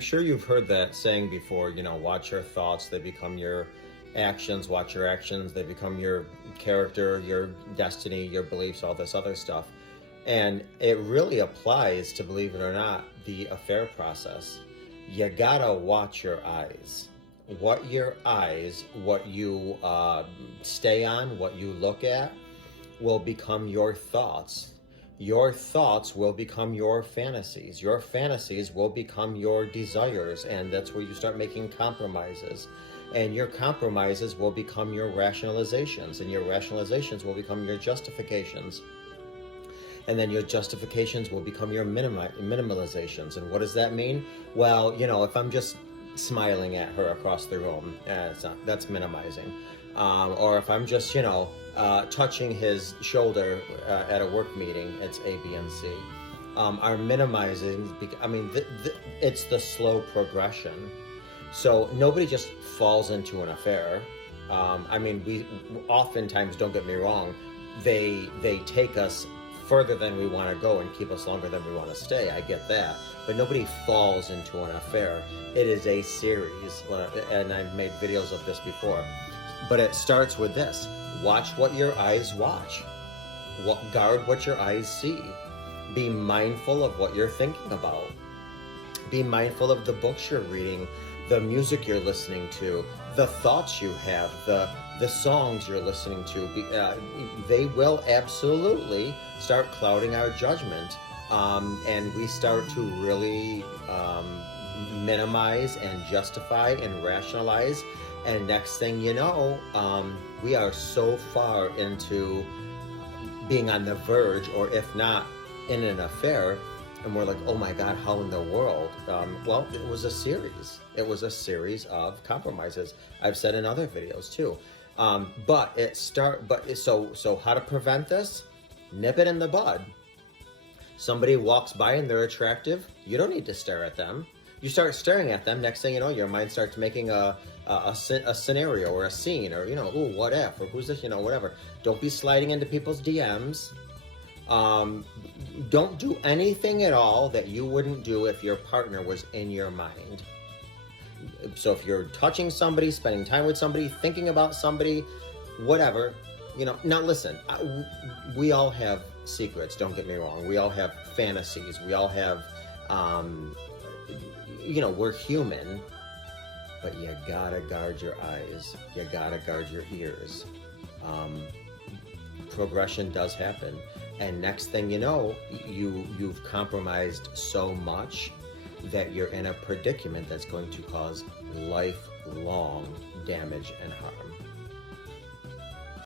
I'm sure you've heard that saying before, watch your thoughts, they become your actions, watch your actions, they become your character, your destiny, your beliefs, all this other stuff. And it really applies to, believe it or not, the affair process. You gotta watch your eyes. What you stay on, what you look at, will become your thoughts. Your thoughts will become your fantasies. Your fantasies will become your desires, and that's where you start making compromises. And your compromises will become your rationalizations, and your rationalizations will become your justifications. And then your justifications will become your minimalizations. And what does that mean? Well, if I'm just smiling at her across the room, that's minimizing. Or if I'm just, touching his shoulder at a work meeting, it's A, B, and C. Our minimizing, it's the slow progression. So nobody just falls into an affair. We oftentimes, don't get me wrong, they take us further than we want to go and keep us longer than we want to stay. I get that. But nobody falls into an affair. It is a series, and I've made videos of this before. But it starts with this. Watch what your eyes watch. Guard what your eyes see. Be mindful of what you're thinking about. Be mindful of the books you're reading, the music you're listening to, the thoughts you have, the songs you're listening to. They will absolutely start clouding our judgment. And we start to really minimize and justify and rationalize. And next thing you know, we are so far into being on the verge, or if not in an affair, and we're like, oh my God, how in the world? Well, it was a series. It was a series of compromises. I've said in other videos too. So how to prevent this? Nip it in the bud. Somebody walks by and they're attractive. You don't need to stare at them. You start staring at them, next thing you know, your mind starts making a scenario or a scene, or, ooh, what if, or who's this, whatever. Don't be sliding into people's DMs. Don't do anything at all that you wouldn't do if your partner was in your mind. So if you're touching somebody, spending time with somebody, thinking about somebody, whatever, now listen, we all have secrets, don't get me wrong. We all have fantasies. We all have, we're human, but you gotta guard your eyes. You gotta guard your ears. Progression does happen. And next thing you know, you've compromised so much that you're in a predicament that's going to cause lifelong damage and harm.